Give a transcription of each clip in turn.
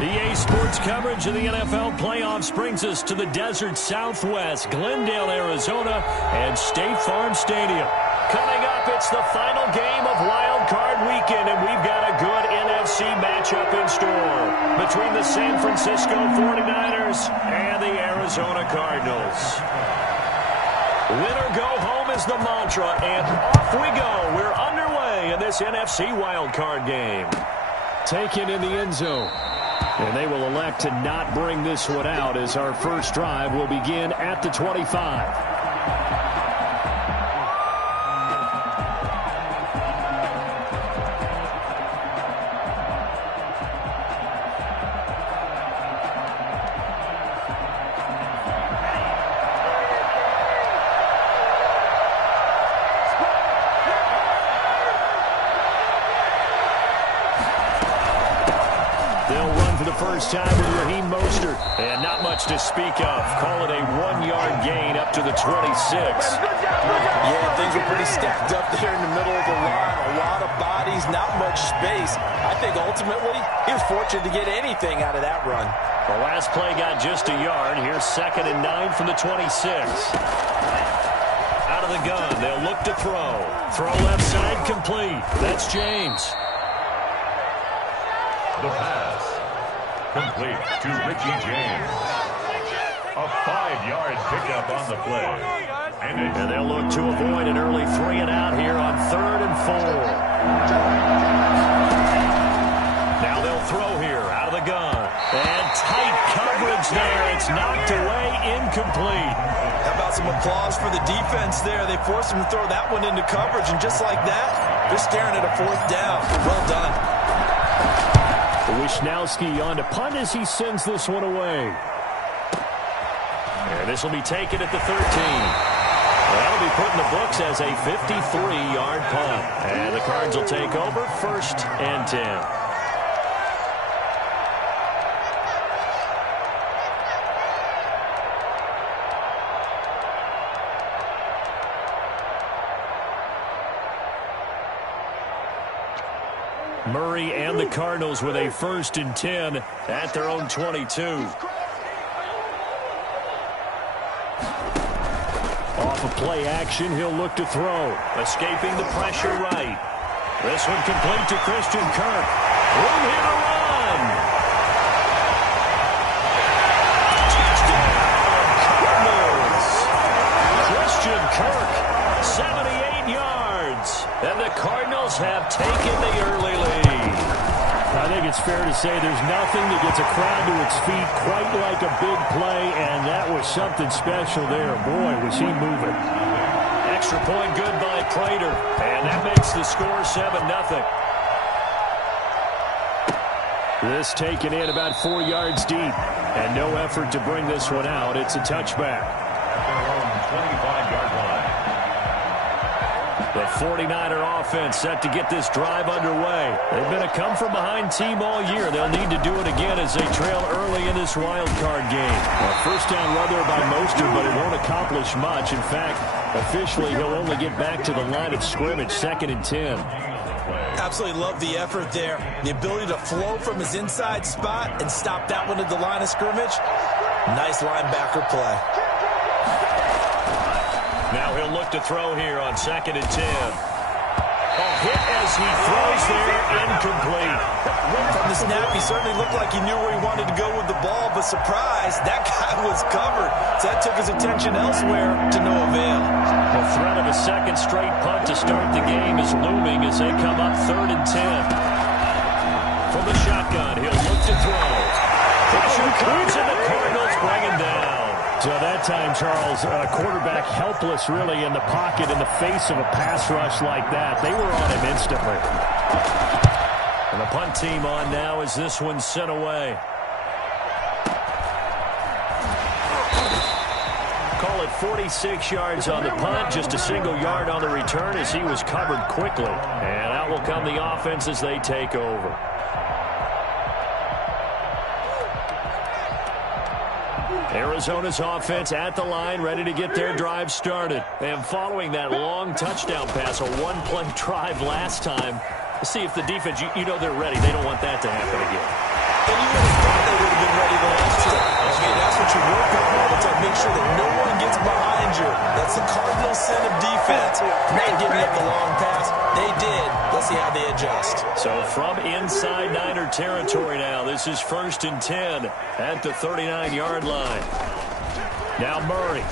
EA Sports coverage of the NFL playoffs brings us to the desert Southwest, Glendale, Arizona, and State Farm Stadium. Coming up, it's the final game of Wild Card Weekend, and we've got a good NFC matchup in store between the San Francisco 49ers and the Arizona Cardinals. Win or go home is the mantra, and off we go. We're underway in this NFC Wild Card game. Taken in the end zone. And they will elect to not bring this one out as our first drive will begin at the 25. First time with Raheem Mostert, and not much to speak of. Call it a 1-yard gain up to the 26. Yeah, things were pretty stacked up there in the middle of the line. A lot of bodies, not much space. I think ultimately he was fortunate to get anything out of that run. The last play got just a yard. Here's 2nd and 9 from the 26. Out of the gun, they'll look to throw. Throw left side complete. That's James. The pass. Complete to Richie James. A 5-yard pickup on the play. And they'll look to avoid an early 3 and out here on 3rd and 4. Now they'll throw here out of the gun. And tight coverage there. It's knocked away, incomplete. How about some applause for the defense there? They forced him to throw that one into coverage, and just like that, they're staring at a 4th down. Well done. Wishnowski on to punt as he sends this one away. And this will be taken at the 13. That'll be put in the books as a 53-yard punt. And the Cards will take over 1st and 10. Murray and the Cardinals with a 1st and 10 at their own 22. Off of play action, he'll look to throw. Escaping the pressure right. This one complete to Christian Kirk. Room here to run. Touchdown, Cardinals. Christian Kirk, 78 yards. And the Cardinals have taken the early lead. I think it's fair to say there's nothing that gets a crowd to its feet quite like a big play, and that was something special there. Boy, was he moving. Extra point good by Prater, and that makes the score 7-0. This taken in about 4 yards deep, and no effort to bring this one out. It's a touchback. At their own 25-yard line. The 49er offense set to get this drive underway. They've been a come-from-behind team all year. They'll need to do it again as they trail early in this wild card game. First down run there by Mostert, but it won't accomplish much. In fact, officially, he'll only get back to the line of scrimmage, 2nd and 10. Absolutely love the effort there. The ability to flow from his inside spot and stop that one at the line of scrimmage. Nice linebacker play. Now he'll look to throw here on 2nd and 10. A hit as he throws there, incomplete. From the snap, he certainly looked like he knew where he wanted to go with the ball, but surprise, that guy was covered. So that took his attention elsewhere to no avail. The threat of a 2nd straight punt to start the game is looming as they come up 3rd and 10. From the shotgun, he'll look to throw. Pressure comes and the Cardinals bring him down. So that time, Charles, quarterback helpless really in the pocket in the face of a pass rush like that. They were on him instantly. And the punt team on now as this one's sent away. Call it 46 yards on the punt, just a single yard on the return as he was covered quickly. And out will come the offense as they take over. Arizona's offense at the line, ready to get their drive started. And following that long touchdown pass, a one-play drive last time, see if the defense, you know they're ready. They don't want that to happen again. And you would have thought they would have been ready the last year. Okay, that's what you work on all the time. Make sure that no one gets behind you. That's the cardinal sin of defense. Not giving up the long pass. They did. Let's see how they adjust. So from inside Niner territory now, this is 1st and 10 at the 39-yard line. Now Murray.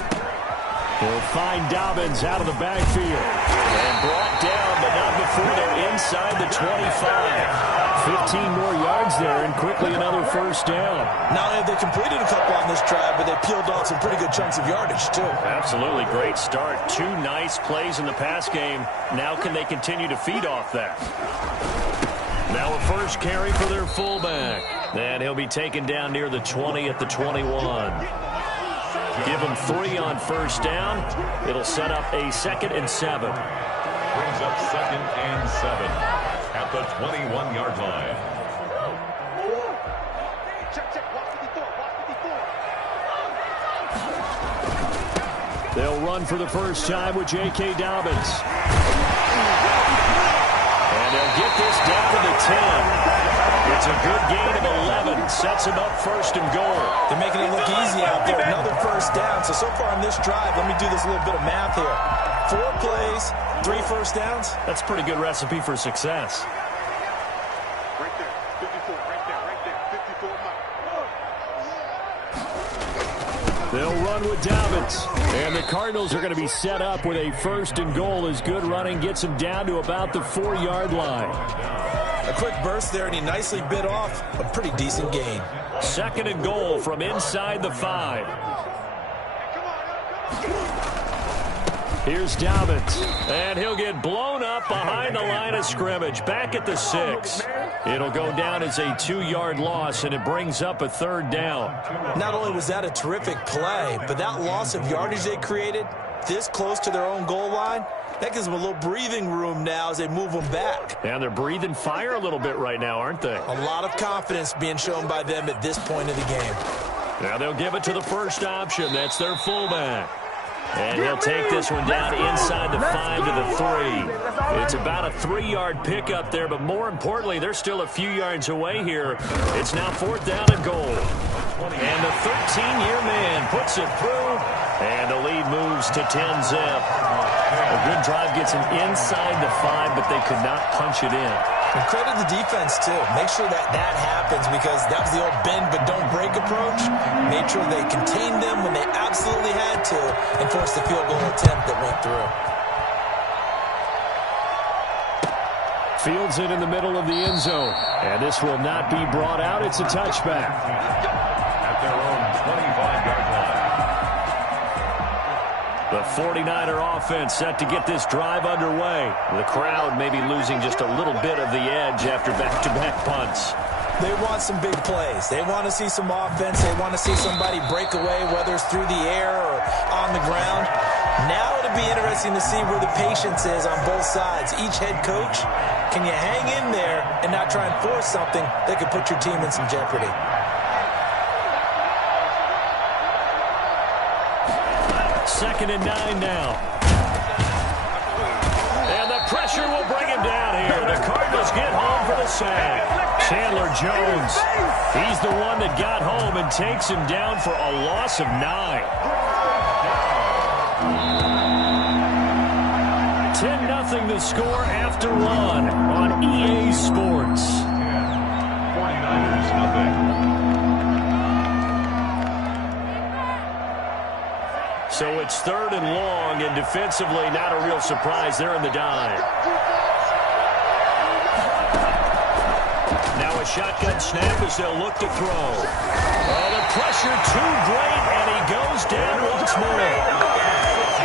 He'll find Dobbins out of the backfield. And brought down, but not before they're inside the 25. 15 more yards there, and quickly another first down. Not only have they completed a couple on this drive, but they peeled off some pretty good chunks of yardage, too. Absolutely great start. 2 nice plays in the pass game. Now can they continue to feed off that? Now a first carry for their fullback. And he'll be taken down near the 20 at the 21. Give them 3 on first down. It'll set up a 2nd and 7. Brings up 2nd and 7 at the 21-yard line. They'll run for the first time with J.K. Dobbins. And they'll get this down to the 10. It's a good gain of 11. Sets him up 1st and goal. They're making it look easy out there. Another first down. So far on this drive, let me do this little bit of math here. 4 plays, 3 first downs. That's a pretty good recipe for success. Right there, 54, right there, 54 mile. They'll run with Dobbins. And the Cardinals are going to be set up with a 1st and goal as good running gets them down to about the 4-yard line. A quick burst there, and he nicely bit off a pretty decent gain. 2nd and goal from inside the 5. Here's Dobbins. And he'll get blown up behind the line of scrimmage. Back at the 6. It'll go down as a 2-yard loss, and it brings up a 3rd down. Not only was that a terrific play, but that loss of yardage they created this close to their own goal line, that gives them a little breathing room now as they move them back. And they're breathing fire a little bit right now, aren't they? A lot of confidence being shown by them at this point of the game. Now they'll give it to the first option. That's their fullback. And he'll take this one down inside the 5 to the 3. It's about a 3-yard pickup there, but more importantly, they're still a few yards away here. It's now 4th down and goal. And the 13-year man puts it through, and the lead moves to 10-zip. A good drive gets them inside the 5, but they could not punch it in. And credit the defense, too. Make sure that happens, because that was the old bend but don't break approach. Made sure they contained them when they absolutely had to and forced the field goal attempt that went through. Fields it in the middle of the end zone. And this will not be brought out. It's a touchback. At their own 25-yard line. The 49er offense set to get this drive underway. The crowd may be losing just a little bit of the edge after back-to-back punts. They want some big plays. They want to see some offense. They want to see somebody break away, whether it's through the air or on the ground. Now it'll be interesting to see where the patience is on both sides. Each head coach, can you hang in there and not try and force something that could put your team in some jeopardy? Second and 9 now. And the pressure will bring him down here. The Cardinals get home for the sack. Chandler Jones, he's the one that got home and takes him down for a loss of 9. 10-0 the score after one on EA Sports. 49ers nothing. So it's 3rd and long, and defensively not a real surprise. They're in the dive. Now a shotgun snap as they'll look to throw. Oh, the pressure too great, and he goes down once more.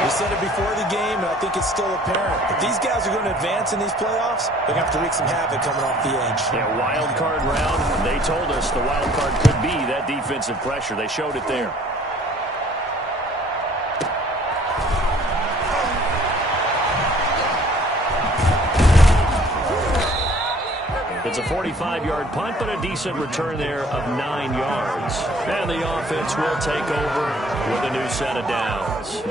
We said it before the game, and I think it's still apparent. If these guys are going to advance in these playoffs, they're going to have to wreak some havoc coming off the edge. Yeah, wild card round. They told us the wild card could be that defensive pressure. They showed it there. It's a 45-yard punt, but a decent return there of 9 yards. And the offense will take over with a new set of downs.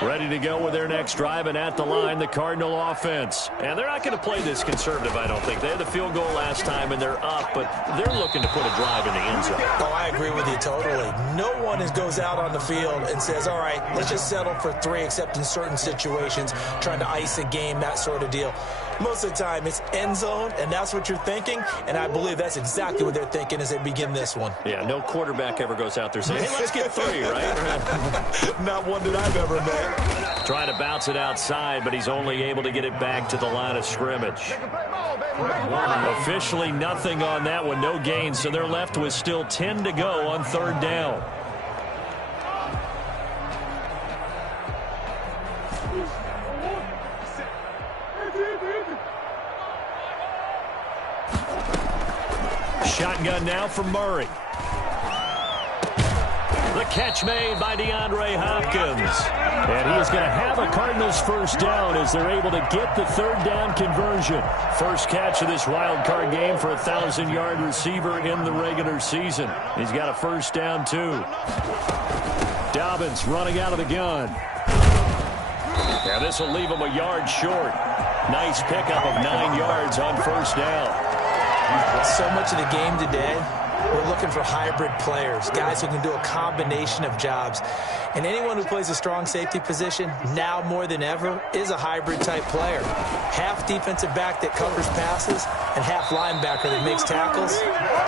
Ready to go with their next drive, and at the line, the Cardinal offense. And they're not going to play this conservative, I don't think. They had the field goal last time, and they're up, but they're looking to put a drive in the end zone. Oh, I agree with you totally. No one goes out on the field and says, all right, let's just settle for 3, except in certain situations, trying to ice a game, that sort of deal. Most of the time, it's end zone, and that's what you're thinking, and I believe that's exactly what they're thinking as they begin this one. Yeah, no quarterback ever goes out there saying, hey, let's get 3, right? Not one that I've ever met. Trying to bounce it outside, but he's only able to get it back to the line of scrimmage. Officially nothing on that one, no gain, so they're left with still 10 to go on 3rd down. Shotgun now for Murray. The catch made by DeAndre Hopkins. And he is going to have a Cardinals first down as they're able to get the 3rd down conversion. First catch of this wild card game for a 1,000-yard receiver in the regular season. He's got a first down, too. Dobbins running out of the gun. And this will leave him a yard short. Nice pickup of 9 yards on first down. So much of the game today, we're looking for hybrid players, guys who can do a combination of jobs. And anyone who plays a strong safety position, now more than ever, is a hybrid-type player. Half defensive back that covers passes and half linebacker that makes tackles.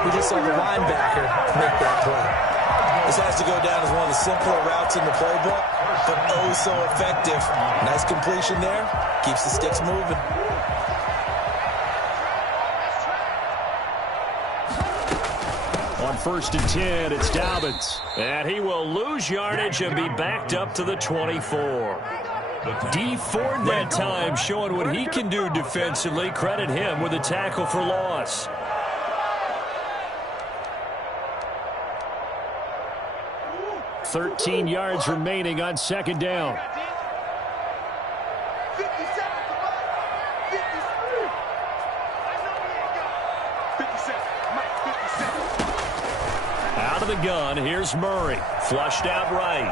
We just saw the linebacker make that play. This has to go down as one of the simpler routes in the playbook, but oh so effective. Nice completion there. Keeps the sticks moving. On 1st and 10, it's Dobbins. And he will lose yardage and be backed up to the 24. D Ford that time, showing what he can do defensively. Credit him with a tackle for loss. $13 yards remaining on 2nd down. Out of the gun, here's Murray. Flushed out right.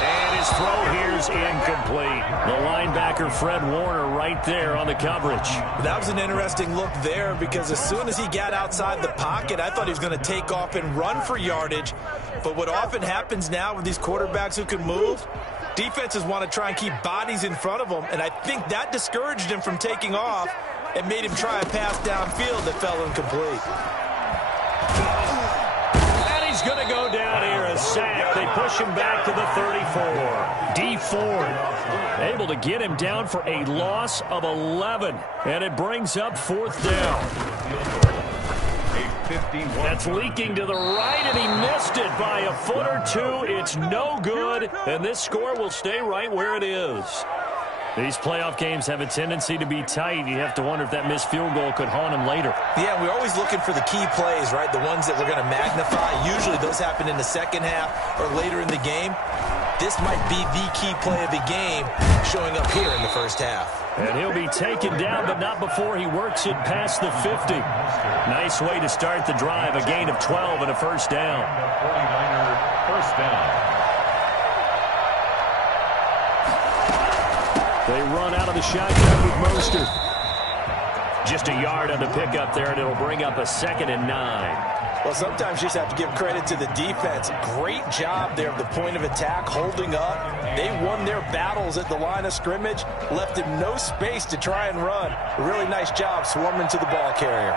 And his throw here's incomplete. The linebacker, Fred Warner, right there on the coverage. That was an interesting look there because as soon as he got outside the pocket, I thought he was going to take off and run for yardage. But what often happens now with these quarterbacks who can move, defenses want to try and keep bodies in front of them, and I think that discouraged him from taking off and made him try a pass downfield that fell incomplete. And he's going to go down here, a sack. They push him back to the 34. D Ford able to get him down for a loss of 11, and it brings up 4th down. That's leaking to the right, and he missed it by a foot or 2. It's no good, and this score will stay right where it is. These playoff games have a tendency to be tight. You have to wonder if that missed field goal could haunt him later. Yeah, we're always looking for the key plays, right? The ones that we're going to magnify. Usually those happen in the second half or later in the game. This might be the key play of the game showing up here in the first half. And he'll be taken down, but not before he works it past the 50. Nice way to start the drive. A gain of 12 and a first down. 49er first down. They run out of the shotgun with Mostert. Just a yard on the pickup there, and it'll bring up a 2nd and 9. Well, sometimes you just have to give credit to the defense. Great job there at the point of attack, holding up. They won their battles at the line of scrimmage, left him no space to try and run. A really nice job swarming to the ball carrier.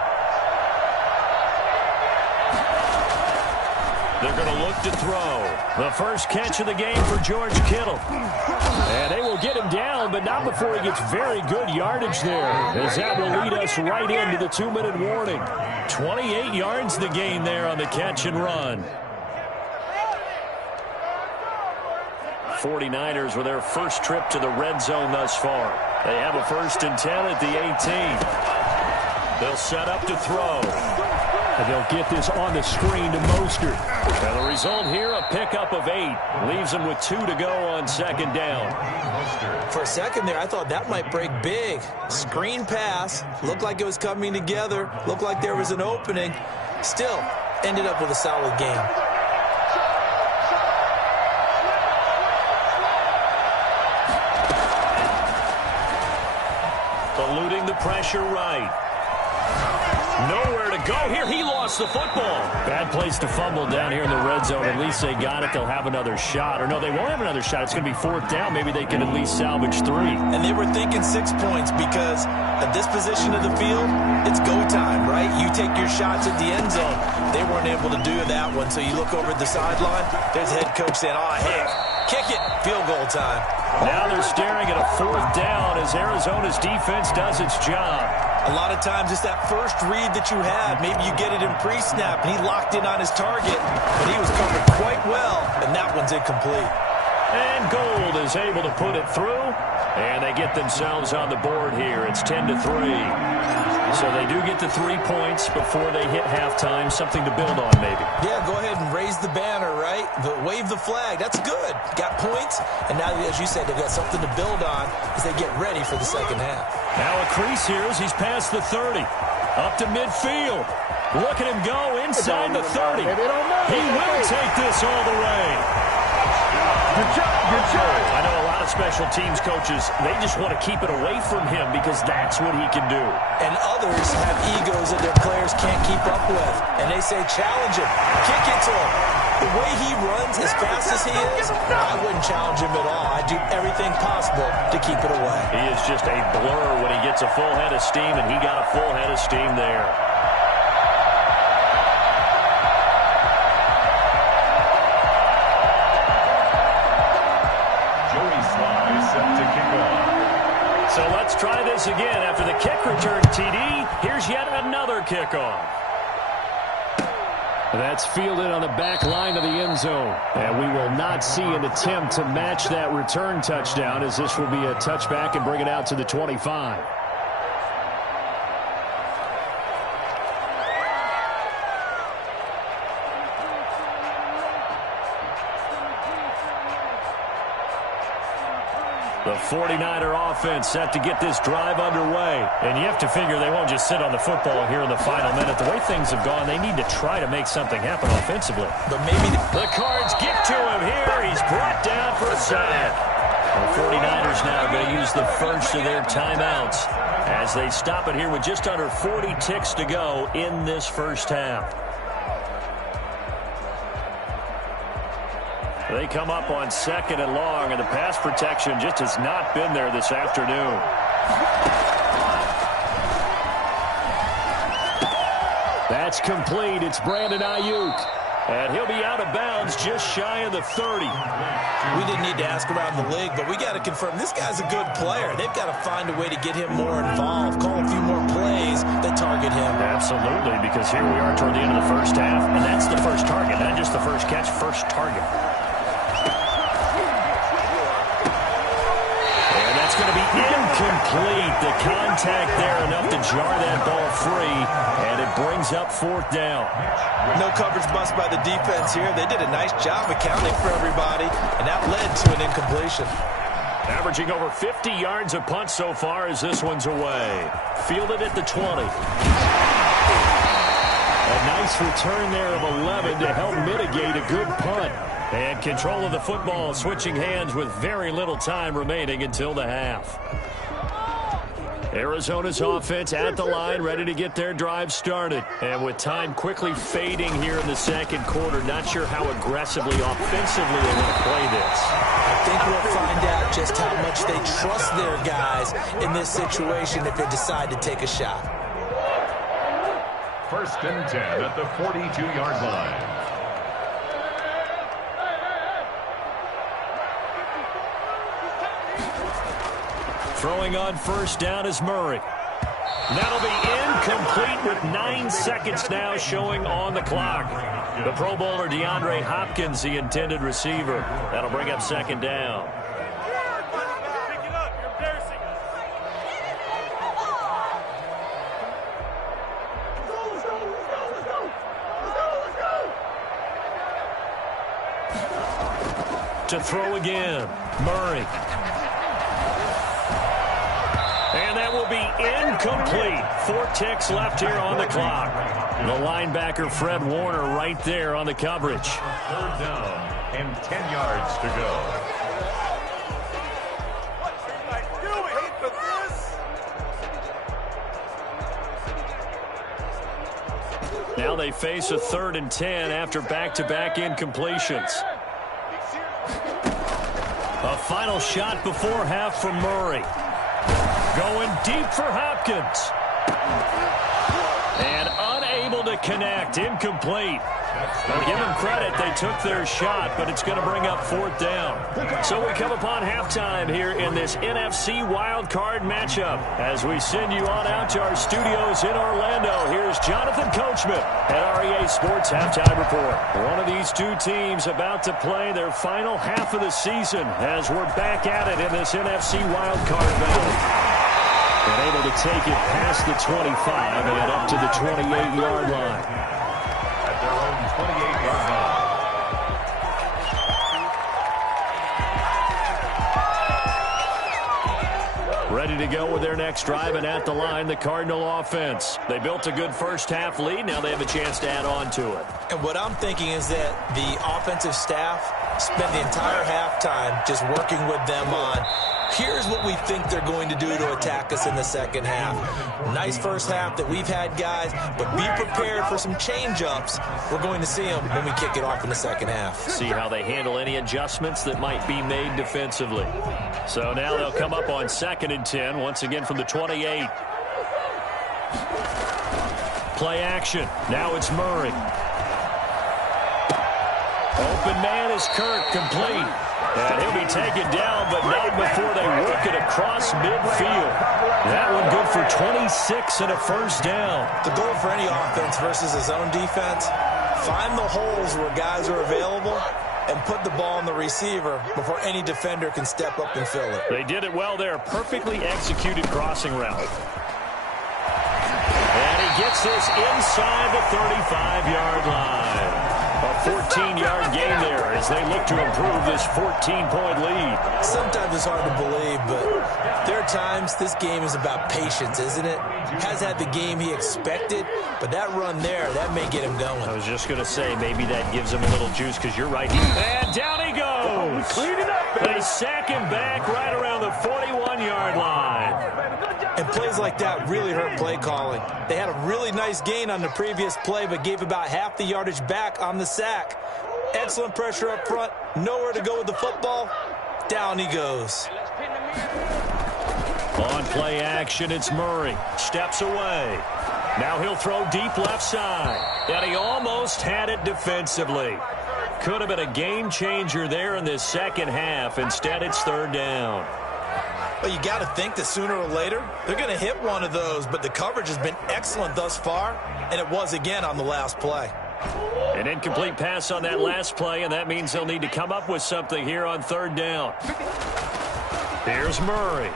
They're going to look to throw. The first catch of the game for George Kittle. And they will get him down, but not before he gets very good yardage there, as that will lead us right into the 2-minute warning. 28 yards the gain there on the catch and run. 49ers with their first trip to the red zone thus far. They have a 1st and 10 at the 18. They'll set up to throw. And they'll get this on the screen to Mostert. And the result here, a pickup of 8. Leaves them with 2 to go on 2nd down. For a second there, I thought that might break big. Screen pass. Looked like it was coming together. Looked like there was an opening. Still, ended up with a solid game. pressure right. Nowhere to go here. He lost the football. Bad place to fumble down here in the red zone. At least they got it. They'll have another shot. Or no, they won't have another shot. It's going to be 4th down. Maybe they can at least salvage 3. And they were thinking 6 points because at this position of the field, it's go time, right? You take your shots at the end zone. They weren't able to do that one. So you look over at the sideline. There's the head coach saying, oh, heck, kick it. Field goal time. Now they're staring at a 4th down as Arizona's defense does its job. A lot of times it's that first read that you have. Maybe you get it in pre-snap, and he locked in on his target, but he was covered quite well, and that one's incomplete. And Gold is able to put it through, and they get themselves on the board here. It's 10-3. So they do get the 3 points before they hit halftime. Something to build on, maybe. Yeah, go ahead and raise the banner, right? Wave the flag. That's good. Got points, and now, as you said, they've got something to build on as they get ready for the second half. Now a crease here as he's past the 30. Up to midfield. Look at him go inside the 30. He will take this all the way. Good job, good job. I know a lot of special teams coaches, they just want to keep it away from him because that's what he can do. And others have egos that their players can't keep up with. And they say, challenge him. Kick it to him. The way he runs as fast as he is, I wouldn't challenge him at all. I'd do everything possible to keep it away. He is just a blur when he gets a full head of steam, and he got a full head of steam there. So let's try this again. After the kick return TD, here's yet another kickoff. That's fielded on the back line of the end zone. And we will not see an attempt to match that return touchdown, as this will be a touchback and bring it out to the 25. The 49er offense set to get this drive underway. And you have to figure they won't just sit on the football here in the final minute. The way things have gone, they need to try to make something happen offensively. But maybe the Cards get to him here. He's brought down for a sack. The 49ers now going to use the first of their timeouts as they stop it here with just under 40 ticks to go in this first half. They come up on 2nd and long, and the pass protection just has not been there this afternoon. That's complete. It's Brandon Ayuk. And he'll be out of bounds just shy of the 30. We didn't need to ask around the league, but we got to confirm this guy's a good player. They've got to find a way to get him more involved, call a few more plays that target him. Absolutely, because here we are toward the end of the first half, and that's the first target, not just the first catch, first target. Going to be incomplete. The contact there enough to jar that ball free, and it brings up 4th down. No coverage bust by the defense here. They did a nice job accounting for everybody, and that led to an incompletion. Averaging over 50 yards a punt so far as this one's away. Fielded at the 20. A nice return there of 11 to help mitigate a good punt. And control of the football, switching hands with very little time remaining until the half. Arizona's offense at the line, ready to get their drive started. And with time quickly fading here in the second quarter, not sure how aggressively, offensively they want to play this. I think we'll find out just how much they trust their guys in this situation if they decide to take a shot. 1st and 10 at the 42-yard line. Throwing on 1st down is Murray. That'll be incomplete with 9 seconds now showing on the clock. The Pro Bowler DeAndre Hopkins, the intended receiver. That'll bring up 2nd down. To throw again, Murray. And that will be incomplete. 4 ticks left here on the clock. The linebacker, Fred Warner, right there on the coverage. 3rd down and 10 yards to go. Now they face a 3rd and 10 after back-to-back incompletions. A final shot before half from Murray. Going deep for Hopkins. And unable to connect. Incomplete. Well, give them credit. They took their shot, but it's going to bring up 4th down. So we come upon halftime here in this NFC wildcard matchup. As we send you on out to our studios in Orlando, here's Jonathan Coachman at REA Sports Halftime Report. One of these two teams about to play their final half of the season as we're back at it in this NFC wildcard battle. And able to take it past the 25 and up to the 28-yard line. At their own 28-yard line. Ready to go with their next drive, and at the line, the Cardinal offense. They built a good first-half lead. Now they have a chance to add on to it. And what I'm thinking is that the offensive staff spent the entire halftime just working with them on here's what we think they're going to do to attack us in the second half. Nice first half that we've had, guys, but be prepared for some change-ups. We're going to see them when we kick it off in the second half. See how they handle any adjustments that might be made defensively. So now they'll come up on 2nd and 10, once again from the 28. Play action. Now it's Murray. Open man is Kirk, complete. And he'll be taken down, but not before they work it across midfield. That one good for 26 and a first down. The goal for any offense versus a zone defense, find the holes where guys are available and put the ball on the receiver before any defender can step up and fill it. They did it well there. Perfectly executed crossing route. And he gets this inside the 35-yard line. A 14-yard gain there as they look to improve this 14-point lead. Sometimes it's hard to believe, but there are times this game is about patience, isn't it? Has had the game he expected, but that run there, that may get him going. I was just going to say, maybe that gives him a little juice because you're right. And down he goes. Clean it up, baby. They sack him back right around the 41-yard line. And plays like that really hurt play calling. They had a really nice gain on the previous play, but gave about half the yardage back on the sack. Excellent pressure up front. Nowhere to go with the football. Down he goes. On play action, it's Murray. Steps away. Now he'll throw deep left side. And he almost had it defensively. Could have been a game changer there in this second half. Instead, it's 3rd down. Well, you got to think that sooner or later, they're going to hit one of those, but the coverage has been excellent thus far, and it was again on the last play. An incomplete pass on that last play, and that means they'll need to come up with something here on 3rd down. Here's Murray.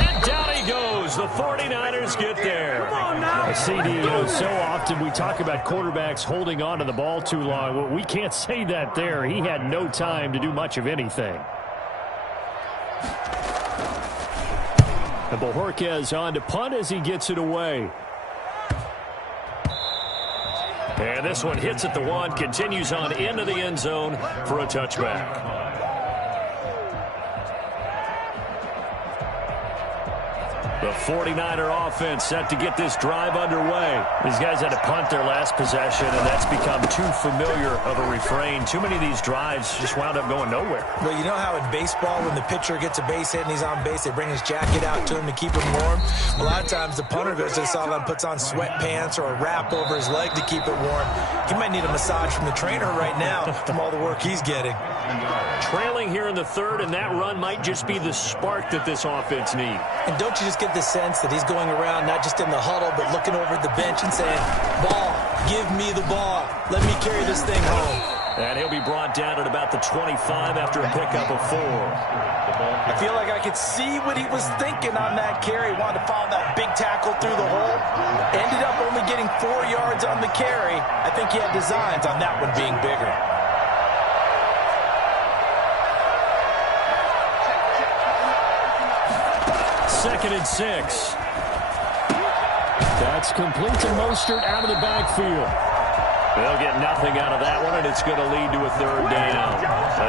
And down he goes. The 49ers get there. Come on now. CD, so often we talk about quarterbacks holding on to the ball too long. Well, we can't say that there. He had no time to do much of anything. And Bojorquez on to punt as he gets it away. And this one hits at the 1, continues on into the end zone for a touchback. The 49er offense set to get this drive underway. These guys had to punt their last possession, and that's become too familiar of a refrain. Too many of these drives just wound up going nowhere. Well, you know how in baseball, when the pitcher gets a base hit and he's on base, they bring his jacket out to him to keep him warm? A lot of times the punter goes to the sideline, puts on sweatpants or a wrap over his leg to keep it warm. He might need a massage from the trainer right now from all the work he's getting. Trailing here in the 3rd, and that run might just be the spark that this offense needs. And don't you just get the sense that he's going around not just in the huddle but looking over at the bench and saying, ball, give me the ball, let me carry this thing home. And he'll be brought down at about the 25 after a pickup of 4. I feel like I could see what he was thinking on that carry. Wanted to follow that big tackle through the hole. Ended up only getting 4 yards on the carry. I think he had designs on that one being bigger. Second and 6. That's complete to Mostert out of the backfield. They'll get nothing out of that one, and it's going to lead to a third down.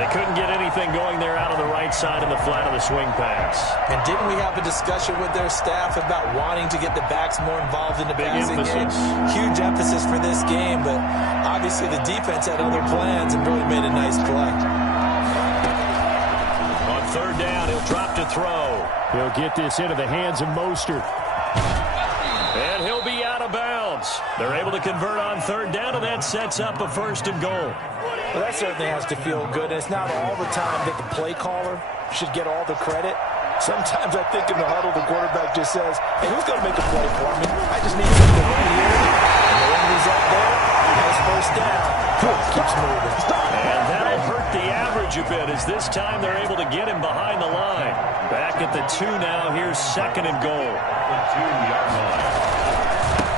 They couldn't get anything going there out on the right side of the flat of the swing pass. And didn't we have a discussion with their staff about wanting to get the backs more involved in the passing game? Huge emphasis for this game, but obviously the defense had other plans and really made a nice play. On third down, he'll drop to throw. He'll get this into the hands of Mostert. And he'll be out of bounds. They're able to convert on third down, and that sets up a 1st and goal. Well, that certainly has to feel good. And it's not all the time that the play caller should get all the credit. Sometimes I think in the huddle, the quarterback just says, hey, who's going to make a play for me? I just need something to run here. And the end result there, nice 1st down. Keeps moving. And that'll hurt the average a bit, as this time they're able to get him behind the line. Back at the 2 now. Here's 2nd and goal. The 2-yard line.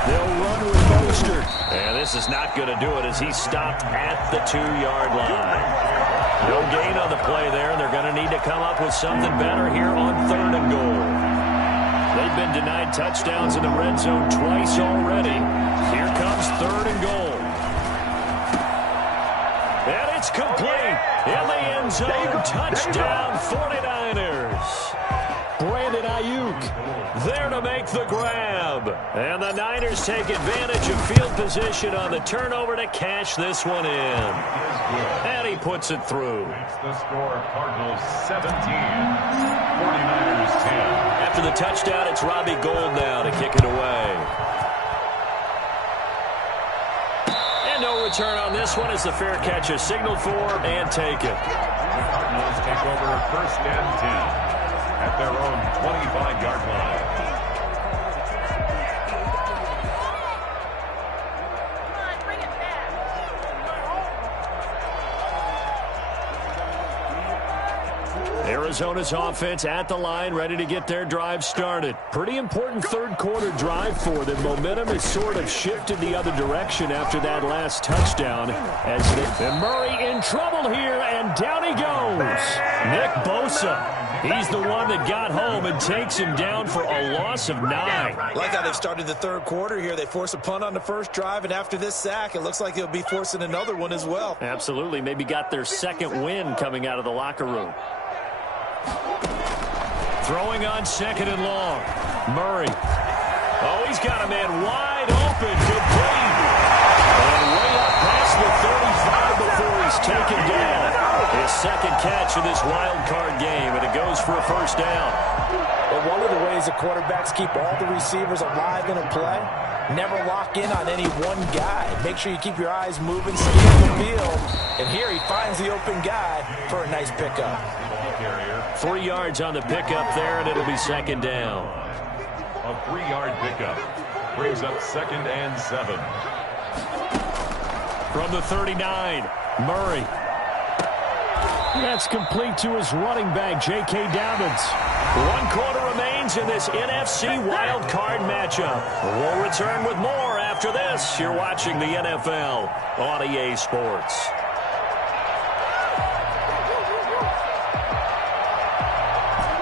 They'll run with Mostert. And this is not going to do it, as he's stopped at the 2-yard line. No gain on the play there. They're going to need to come up with something better here on 3rd and goal. They've been denied touchdowns in the red zone twice already. Here comes 3rd and goal. And it's complete. In the end zone, touchdown 49ers. Brandon Ayuk there to make the grab. And the Niners take advantage of field position on the turnover to cash this one in. And he puts it through. It's the score, Cardinals 17, 49ers 10. After the touchdown, it's Robbie Gould now to kick it away. And no return on this one as the fair catch is signaled for and taken. Cardinals take over 1st and 10 at their own 25-yard line. Arizona's offense at the line, ready to get their drive started. Pretty important 3rd quarter drive for them. Momentum has sort of shifted the other direction after that last touchdown. And Murray in trouble here, and down he goes. Nick Bosa. He's the one that got home and takes him down for a loss of 9. Like how they've started the 3rd quarter here. They force a punt on the 1st drive, and after this sack, it looks like they'll be forcing another one as well. Absolutely. Maybe got their 2nd win coming out of the locker room. Throwing on 2nd and long. Murray. Oh, he's got a man wide open. Complete. And way up past the 35 before he's taken down. His 2nd catch of this wild card game, and it goes for a 1st down. But one of the ways the quarterbacks keep all the receivers alive in a play, never lock in on any one guy. Make sure you keep your eyes moving, scan the field. And here he finds the open guy for a nice pickup. 3 yards on the pickup there, and it'll be 2nd down. A 3-yard pickup brings up 2nd and 7. From the 39, Murray. That's complete to his running back, J.K. Dobbins. 1 quarter remains in this NFC wild card matchup. We'll return with more after this. You're watching the NFL on EA Sports.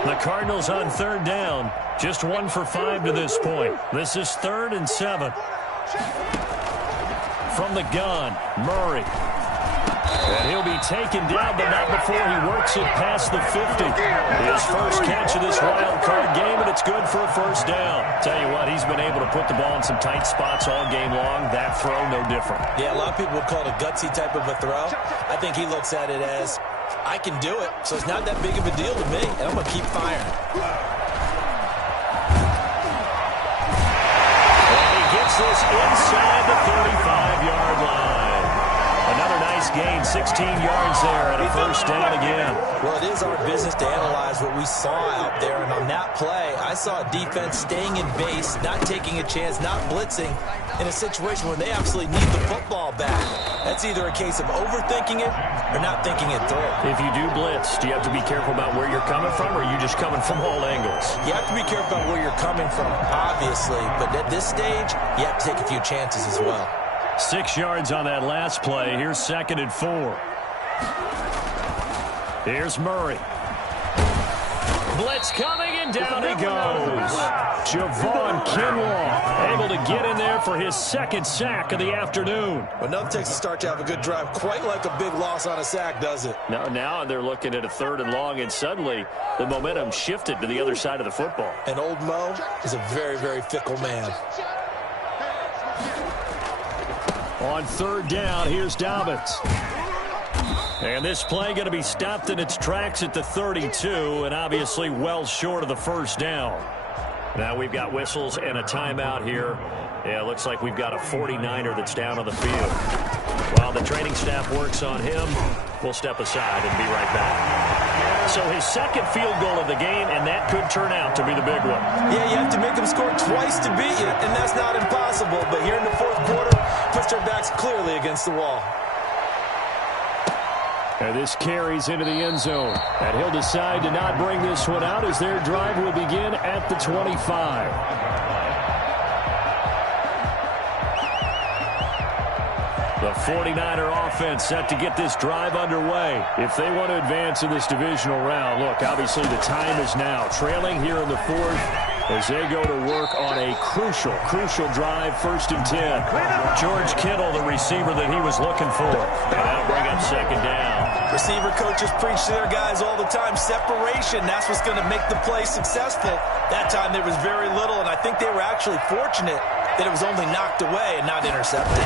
The Cardinals on 3rd down. Just 1 for 5 to this point. This is 3rd and 7. From the gun, Murray. And he'll be taken down, but not before he works it past the 50. His 1st catch of this wild card game, and it's good for a 1st down. Tell you what, he's been able to put the ball in some tight spots all game long. That throw, no different. Yeah, a lot of people would call it a gutsy type of a throw. I think he looks at it as, I can do it, so it's not that big of a deal to me, and I'm going to keep firing. And he gets this inside the 35-yard line. Another nice gain, 16 yards there, and a 1st down again. Well, it is our business to analyze what we saw out there, and on that play, I saw a defense staying in base, not taking a chance, not blitzing, in a situation where they absolutely need the football back. That's either a case of overthinking it or not thinking it through. If you do blitz, do you have to be careful about where you're coming from, or are you just coming from all angles? You have to be careful about where you're coming from, obviously, but at this stage, you have to take a few chances as well. 6 yards on that last play. Here's 2nd and 4. Here's Murray. Blitz coming And down he goes. Javon Kinlaw able to get in there for his second sack of the afternoon. Well, nothing takes a start to have a good drive, quite like a big loss on a sack, does it? Now they're looking at a 3rd and long, and suddenly the momentum shifted to the other side of the football. And old Mo is a very, very fickle man. On 3rd down, here's Thabiz. And this play going to be stopped in its tracks at the 32, and obviously well short of the 1st down. Now we've got whistles and a timeout here. Yeah, it looks like we've got a 49er that's down on the field. While the training staff works on him, we'll step aside and be right back. So his second field goal of the game, and that could turn out to be the big one. Yeah, you have to make them score twice to beat you, and that's not impossible. But here in the 4th quarter, puts their backs clearly against the wall. And this carries into the end zone. And he'll decide to not bring this one out as their drive will begin at the 25. The 49er offense set to get this drive underway. If they want to advance in this divisional round, look, obviously the time is now. Trailing here in the 4th as they go to work on a crucial drive, 1st and 10. George Kittle, the receiver that he was looking for. And that'll bring up 2nd down. Receiver coaches preach to their guys all the time. Separation, that's what's going to make the play successful. That time there was very little, and I think they were actually fortunate that it was only knocked away and not intercepted.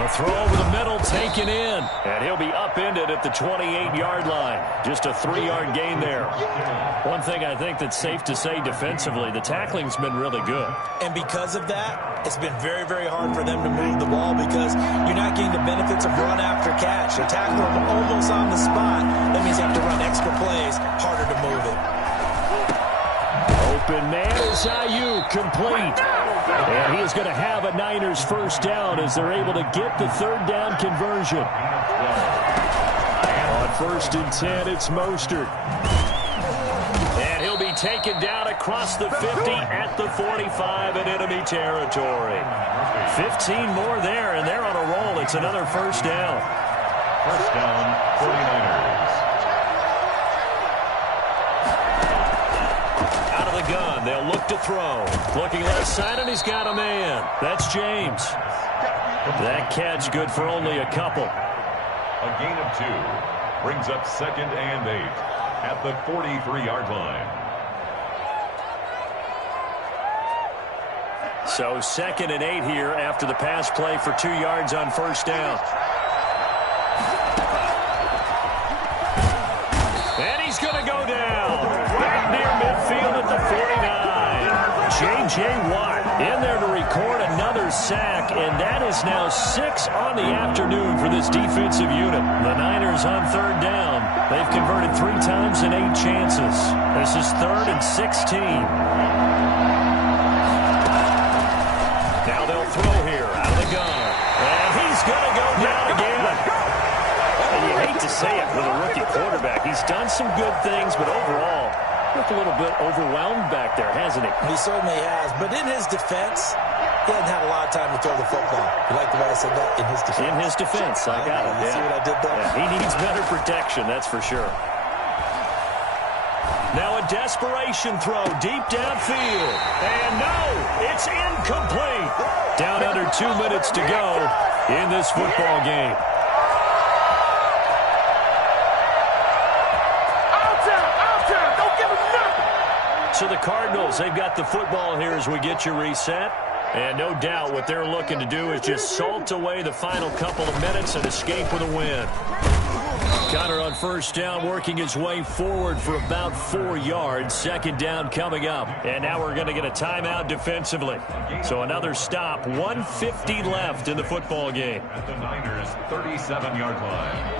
The throw over the middle taken in. And he'll be upended at the 28-yard line. Just a 3-yard gain there. One thing I think that's safe to say defensively, the tackling's been really good. And because of that, it's been very, very hard for them to move the ball because you're not getting the benefits of run after catch. They tackle them almost on the spot. That means you have to run extra plays, harder to move it. Open man is Ayuk, complete. And he is going to have a Niners 1st down as they're able to get the 3rd down conversion. On 1st and 10, it's Mostert. And he'll be taken down across the 50 at the 45 in enemy territory. 15 more there, and they're on a roll. It's another 1st down. 1st down, 49ers. Gun. They'll look to throw. Looking left side, and he's got a man. That's James. That catch good for only a couple. A gain of 2 brings up 2nd and 8 at the 43-yard line. So 2nd and 8 here after the pass play for 2 yards on 1st down. And he's going to go down. Right near midfield at the 49. J.J. Watt in there to record another sack, and that is now 6 on the afternoon for this defensive unit. The Niners on 3rd down. They've converted 3 times in 8 chances. This is 3rd and 16. Now they'll throw here out of the gun. And he's going to go down again. And you hate to say it with a rookie quarterback. He's done some good things, but overall, looked a little bit overwhelmed back there, hasn't he? He certainly has. But in his defense, he hasn't had a lot of time to throw the football. You like the way I said that? In his defense. In his defense. I got it. You see what I did there? Yeah, he needs better protection, that's for sure. Now a desperation throw deep downfield. And no, it's incomplete. Down under 2 minutes to go in this football game. So the Cardinals, they've got the football here as we get you reset. And no doubt what they're looking to do is just salt away the final couple of minutes and escape with a win. Connor on 1st down, working his way forward for about 4 yards. 2nd down coming up. And now we're going to get a timeout defensively. So another stop, 1:50 left in the football game. At the Niners' 37-yard line.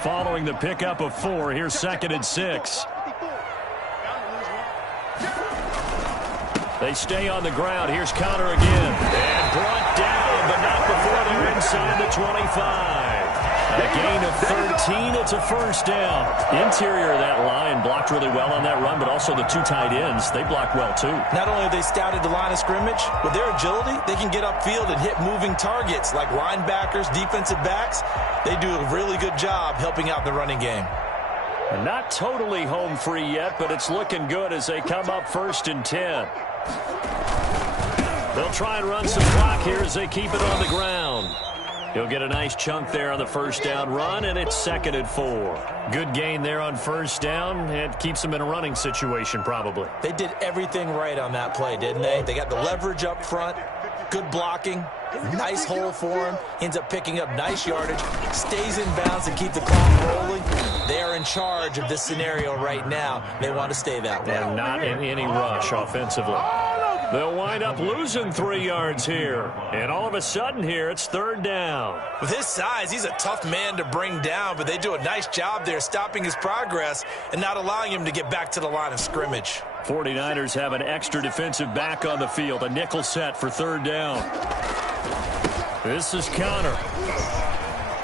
Following the pickup of 4, here's 2nd and 6. They stay on the ground. Here's Connor again. And brought down, but not before they're inside the 25. A gain of 13. It's a first down. Interior of that line blocked really well on that run, but also the two tight ends, they blocked well too. Not only have they scouted the line of scrimmage, with their agility, they can get upfield and hit moving targets like linebackers, defensive backs. They do a really good job helping out the running game. And not totally home free yet, but it's looking good as they come up 1st and 10. They'll try and run some clock here as they keep it on the ground. He'll get a nice chunk there on the first down run, and it's 2nd and 4. Good gain there on first down. It keeps them in a running situation probably. They did everything right on that play, didn't they? They got the leverage up front, good blocking, nice hole for him. Ends up picking up nice yardage, stays in bounds and keep the clock rolling. They are in charge of this scenario right now. They want to stay that way. And not in any rush offensively. They'll wind up losing 3 yards here. And all of a sudden here, it's 3rd down. With his size, he's a tough man to bring down, but they do a nice job there stopping his progress and not allowing him to get back to the line of scrimmage. 49ers have an extra defensive back on the field. A nickel set for 3rd down. This is Connor.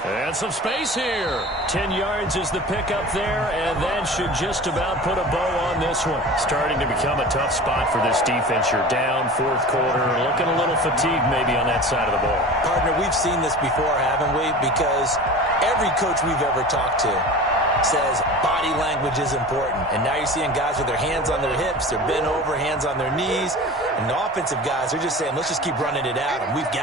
And some space here. 10 yards is the pickup there, and that should just about put a bow on this one. Starting to become a tough spot for this defense. You're down 4th quarter, looking a little fatigued maybe on that side of the ball. Partner, we've seen this before, haven't we? Because every coach we've ever talked to says body language is important. And now you're seeing guys with their hands on their hips, they're bent over, hands on their knees. And the offensive guys are just saying, let's just keep running it out. And we've got